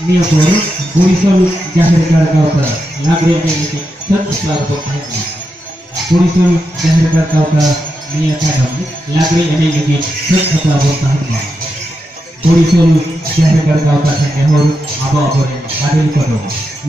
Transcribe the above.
Niapur, Borisol Jaharkar Kauta, Lagre Memiliki satu kelompok haji. Borisol Jaharkar Kauta, Nia Kadam, Lagre Memiliki satu kelompok haji. Borisol Jaharkar Kauta, Sengehor, Aba Abore, Adil Kodo.